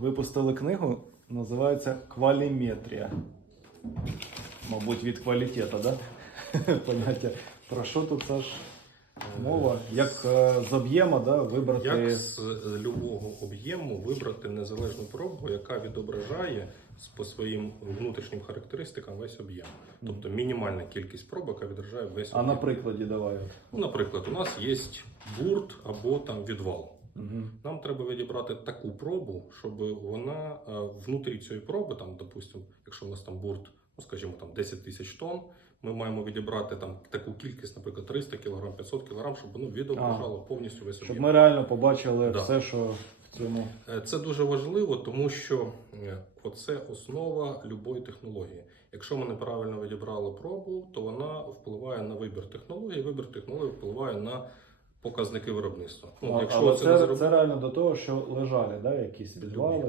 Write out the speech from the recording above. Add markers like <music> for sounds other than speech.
випустили книгу, називається Кваліметрія. Мабуть, від квалітету, да? <laughs> Поняття. Про що тут це ж мова? Як е, з об'єма да, вибрати. Як з е, любого об'єму вибрати незалежну пробу, яка відображає по своїм внутрішнім характеристикам весь об'єм. Тобто мінімальна кількість проб, яка відображає весь А на прикладі давай. Ну, наприклад, у нас є бурт або там відвал. Мгм. Нам треба відібрати таку пробу, щоб вона е, внутрі цієї проби, там, допустимо, якщо у нас там бурт, ну скажімо, там 10 тисяч тонн, ми маємо відібрати там таку кількість, наприклад, 300 кг, 500 кг, щоб воно відображало повністю весь Щоб об'єм. ми реально побачили Да. все, що в цьому. Е, Це дуже важливо, тому що е, оце основа любої технології. Якщо ми неправильно відібрали пробу, то вона впливає на вибір технології. Вибір технології впливає на показники виробництва. Ну, А- якщо це це, не це, реально до того, що лежали, да, якісь відвали.